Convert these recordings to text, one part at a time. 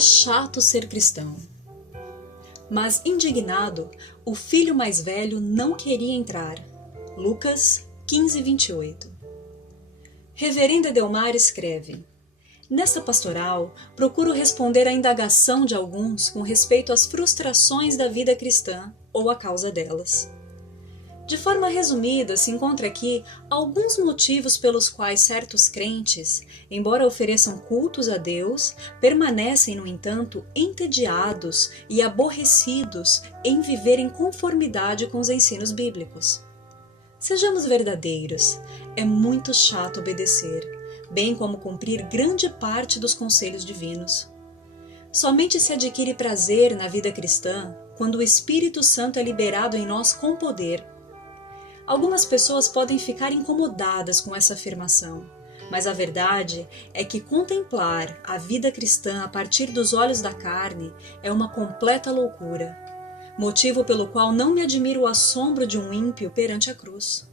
chato ser cristão. Mas, indignado, o filho mais velho não queria entrar. Lucas 15:28. Reverenda Delmar escreve: nesta pastoral, procuro responder à indagação de alguns com respeito às frustrações da vida cristã ou à causa delas. De forma resumida, se encontra aqui alguns motivos pelos quais certos crentes, embora ofereçam cultos a Deus, permanecem, no entanto, entediados e aborrecidos em viver em conformidade com os ensinos bíblicos. Sejamos verdadeiros, é muito chato obedecer, bem como cumprir grande parte dos conselhos divinos. Somente se adquire prazer na vida cristã quando o Espírito Santo é liberado em nós com poder. Algumas pessoas podem ficar incomodadas com essa afirmação, mas a verdade é que contemplar a vida cristã a partir dos olhos da carne é uma completa loucura, motivo pelo qual não me admira o assombro de um ímpio perante a cruz.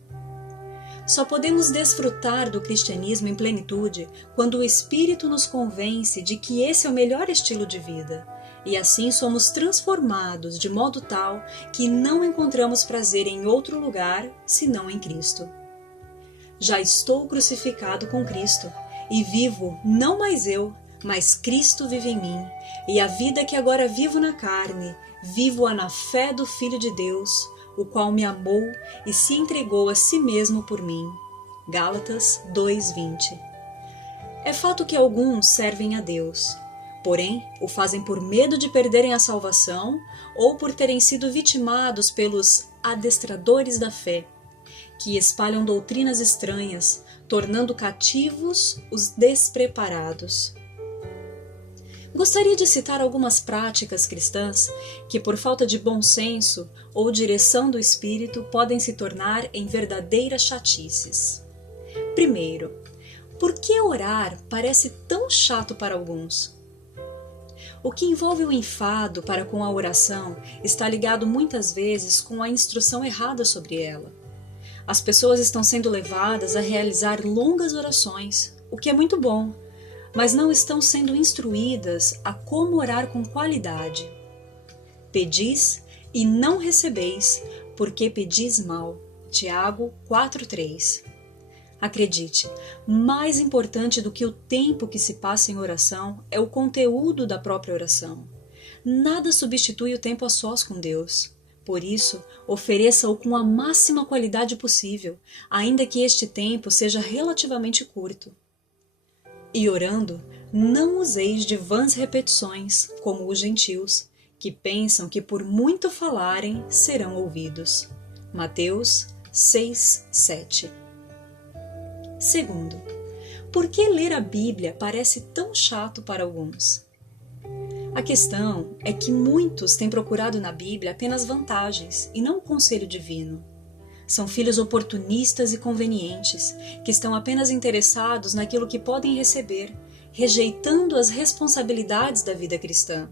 Só podemos desfrutar do cristianismo em plenitude quando o Espírito nos convence de que esse é o melhor estilo de vida, e assim somos transformados de modo tal que não encontramos prazer em outro lugar senão em Cristo. Já estou crucificado com Cristo, e vivo não mais eu, mas Cristo vive em mim, e a vida que agora vivo na carne, vivo-a na fé do Filho de Deus, o qual me amou e se entregou a si mesmo por mim. Gálatas 2:20. É fato que alguns servem a Deus, porém o fazem por medo de perderem a salvação ou por terem sido vitimados pelos adestradores da fé, que espalham doutrinas estranhas, tornando cativos os despreparados. Gostaria de citar algumas práticas cristãs que, por falta de bom senso ou direção do Espírito, podem se tornar em verdadeiras chatices. Primeiro, por que orar parece tão chato para alguns? O que envolve o enfado para com a oração está ligado muitas vezes com a instrução errada sobre ela. As pessoas estão sendo levadas a realizar longas orações, o que é muito bom, mas não estão sendo instruídas a como orar com qualidade. Pedis e não recebeis, porque pedis mal. Tiago 4:3. Acredite, mais importante do que o tempo que se passa em oração é o conteúdo da própria oração. Nada substitui o tempo a sós com Deus. Por isso, ofereça-o com a máxima qualidade possível, ainda que este tempo seja relativamente curto. E orando, não useis de vãs repetições, como os gentios, que pensam que por muito falarem serão ouvidos. Mateus 6:7. Segundo, por que ler a Bíblia parece tão chato para alguns? A questão é que muitos têm procurado na Bíblia apenas vantagens e não o conselho divino. São filhos oportunistas e convenientes, que estão apenas interessados naquilo que podem receber, rejeitando as responsabilidades da vida cristã.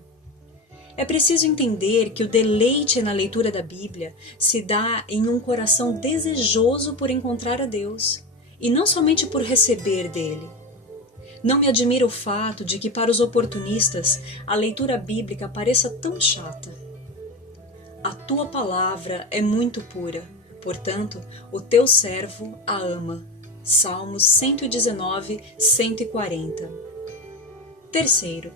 É preciso entender que o deleite na leitura da Bíblia se dá em um coração desejoso por encontrar a Deus, e não somente por receber dele. Não me admira o fato de que para os oportunistas a leitura bíblica pareça tão chata. A tua palavra é muito pura, portanto, o teu servo a ama. Salmos 119, 140. Terceiro,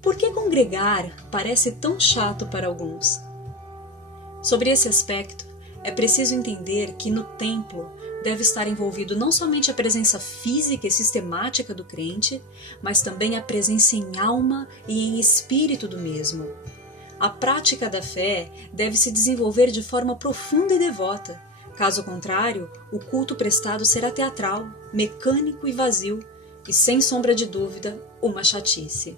por que congregar parece tão chato para alguns? Sobre esse aspecto, é preciso entender que no templo deve estar envolvido não somente a presença física e sistemática do crente, mas também a presença em alma e em espírito do mesmo. A prática da fé deve se desenvolver de forma profunda e devota. Caso contrário, o culto prestado será teatral, mecânico e vazio, e sem sombra de dúvida, uma chatice.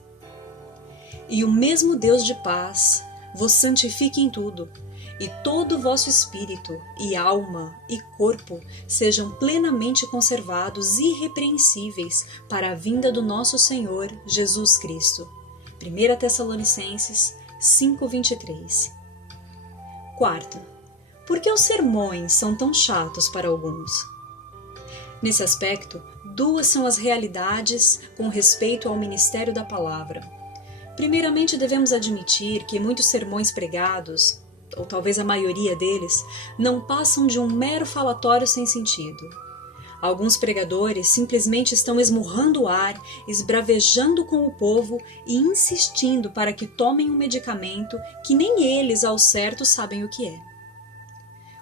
E o mesmo Deus de paz vos santifique em tudo, e todo o vosso espírito, e alma, e corpo sejam plenamente conservados irrepreensíveis para a vinda do nosso Senhor Jesus Cristo. 1 Tessalonicenses 5:23. Quarto, por que os sermões são tão chatos para alguns? Nesse aspecto, duas são as realidades com respeito ao ministério da palavra. Primeiramente, devemos admitir que muitos sermões pregados, ou talvez a maioria deles, não passam de um mero falatório sem sentido. Alguns pregadores simplesmente estão esmurrando o ar, esbravejando com o povo e insistindo para que tomem um medicamento que nem eles ao certo sabem o que é.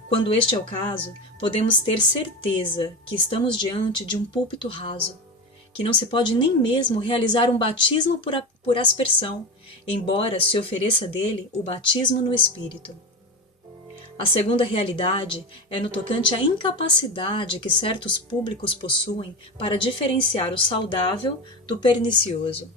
Quando este é o caso, podemos ter certeza que estamos diante de um púlpito raso, que não se pode nem mesmo realizar um batismo por aspersão, embora se ofereça dele o batismo no Espírito. A segunda realidade é no tocante à incapacidade que certos públicos possuem para diferenciar o saudável do pernicioso.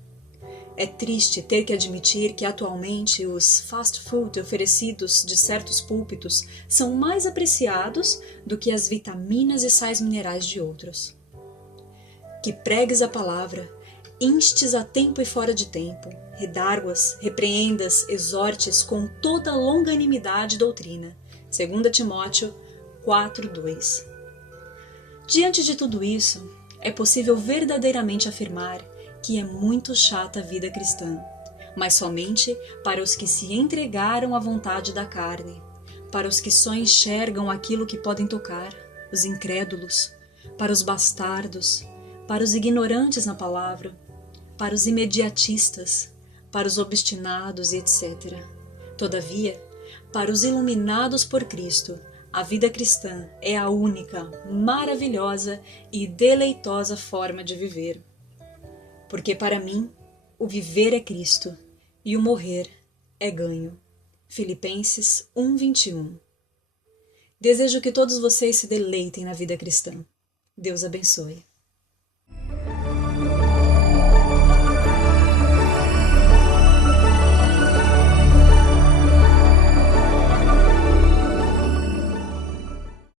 É triste ter que admitir que atualmente os fast food oferecidos de certos púlpitos são mais apreciados do que as vitaminas e sais minerais de outros. Que pregues a palavra, instes a tempo e fora de tempo, redarguas, repreendas, exortes com toda a longanimidade e doutrina. 2 Timóteo 4:2. Diante de tudo isso, é possível verdadeiramente afirmar que é muito chata a vida cristã, mas somente para os que se entregaram à vontade da carne, para os que só enxergam aquilo que podem tocar, os incrédulos, para os bastardos, para os ignorantes na palavra, para os imediatistas, para os obstinados e etc. Todavia, para os iluminados por Cristo, a vida cristã é a única, maravilhosa e deleitosa forma de viver. Porque para mim, o viver é Cristo e o morrer é ganho. Filipenses 1:21. Desejo que todos vocês se deleitem na vida cristã. Deus abençoe.